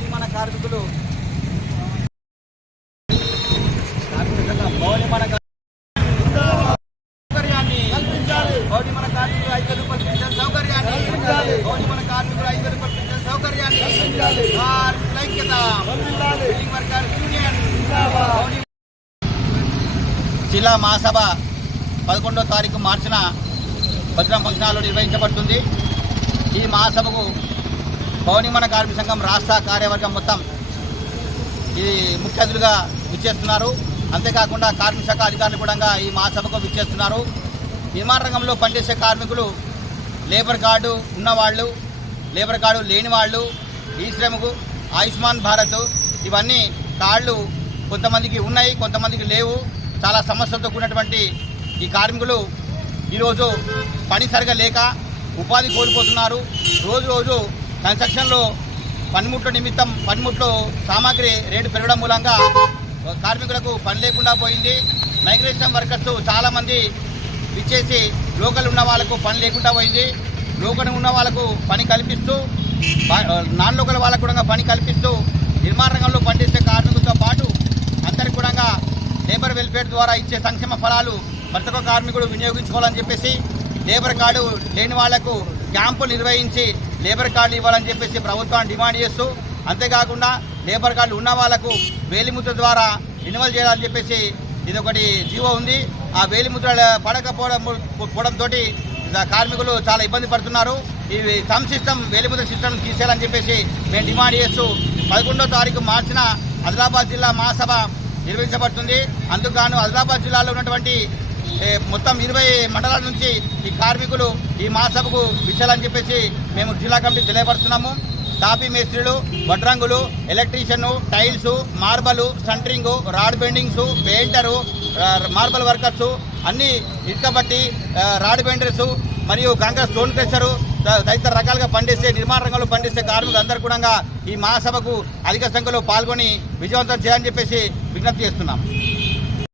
భవనిర్మాణ కార్మికులు భవనిర్మాణ కార్మికులు 5 రూపాయల పెన్షన్ సౌకర్యాన్ని భవనిర్మాణ కార్మికులు 5 రూపాయల పెన్షన్ సౌకర్యాన్ని ఐక్యత బిల్డింగ్ వర్కర్స్ యూనియన్ జిల్లా మహాసభ 11వ తారీఖు మార్చిన భద్రం ఫంక్షన్ హాల్లో నిర్వహించబడుతుంది. ఈ మహాసభకు భవనిర్మాణ కార్మిక సంఘం రాష్ట్ర కార్యవర్గం మొత్తం ఈ ముఖ్య అతిథులుగా విచ్చేస్తున్నారు. అంతేకాకుండా కార్మిక శాఖ అధికారులు కూడా ఈ మహాసభకు విచ్చేస్తున్నారు. నిర్మాణ రంగంలో పనిచేసే కార్మికులు లేబర్ కార్డు ఉన్నవాళ్ళు, లేబర్ కార్డు లేని వాళ్ళు, ఈ శ్రమకు ఆయుష్మాన్ భారత్ ఇవన్నీ కార్డులు కొంతమందికి ఉన్నాయి, కొంతమందికి లేవు. చాలా సమస్యలతో కూడినటువంటి ఈ కార్మికులు ఈరోజు పని సరిగా లేక ఉపాధి కోల్పోతున్నారు. రోజు రోజు కన్స్ట్రక్షన్లో పనిముట్ల నిమిత్తం పనిముట్లు సామాగ్రి రేటు పెరగడం మూలంగా కార్మికులకు పని లేకుండా పోయింది. మైగ్రేషన్ వర్కర్స్ చాలామంది ఇచ్చేసి లోకల్ ఉన్న వాళ్ళకు పని లేకుండా పోయింది. లోకల్ ఉన్న వాళ్ళకు పని కల్పిస్తూ నాన్ లోకల్ వాళ్ళకు కూడా పని కల్పిస్తూ నిర్మాణ రంగంలో పనిచేసే కార్మికులతో పాటు అందరికీ కూడా లేబర్ వెల్ఫేర్ ద్వారా ఇచ్చే సంక్షేమ ఫలాలు ప్రతి ఒక్క కార్మికుడు వినియోగించుకోవాలని చెప్పేసి లేబర్ కార్డు లేని వాళ్లకు క్యాంపులు నిర్వహించి లేబర్ కార్డు ఇవ్వాలని చెప్పేసి ప్రభుత్వాన్ని డిమాండ్ చేస్తూ, అంతేకాకుండా లేబర్ కార్డు ఉన్న వాళ్లకు వేలిముద్ర ద్వారా రినివల్ చేయాలని చెప్పేసి ఇదొకటి జీవో ఉంది. ఆ వేలిముద్ర పడకపోవడంతో కార్మికులు చాలా ఇబ్బంది పడుతున్నారు. ఈ సిస్టమ్ వేలిముద్ర సిస్టమ్ తీసేయాలని చెప్పేసి మేము డిమాండ్ చేస్తూ 11వ తారీఖు మార్చిన ఆదిలాబాద్ జిల్లా మహాసభ నిర్వహించబడుతుంది. అందుకు గాను ఆదిలాబాద్ జిల్లాలో ఉన్నటువంటి మొత్తం 20 మండలాల నుంచి ఈ కార్మికులు ఈ మహాసభకు విచ్చాలని చెప్పేసి మేము జిల్లా కమిటీ తెలియపరుస్తున్నాము. టాపీ మేస్త్రీలు, వడ్రంగులు, electrician, tiles, marble, centering, rod bendings, painter, marble workers, అన్ని ఇటుకబట్టి, రాడ్ బెండర్స్ మరియు కాంక్రీట్ స్టోన్ క్రషరు తదితర రకాలుగా పనిచేసే నిర్మాణ రంగంలో పనిచేసే కార్మికులు అందరూ కూడా ఈ మహాసభకు అధిక సంఖ్యలో పాల్గొని విజయవంతం చేయాలని చెప్పేసి విజ్ఞప్తి చేస్తున్నాం.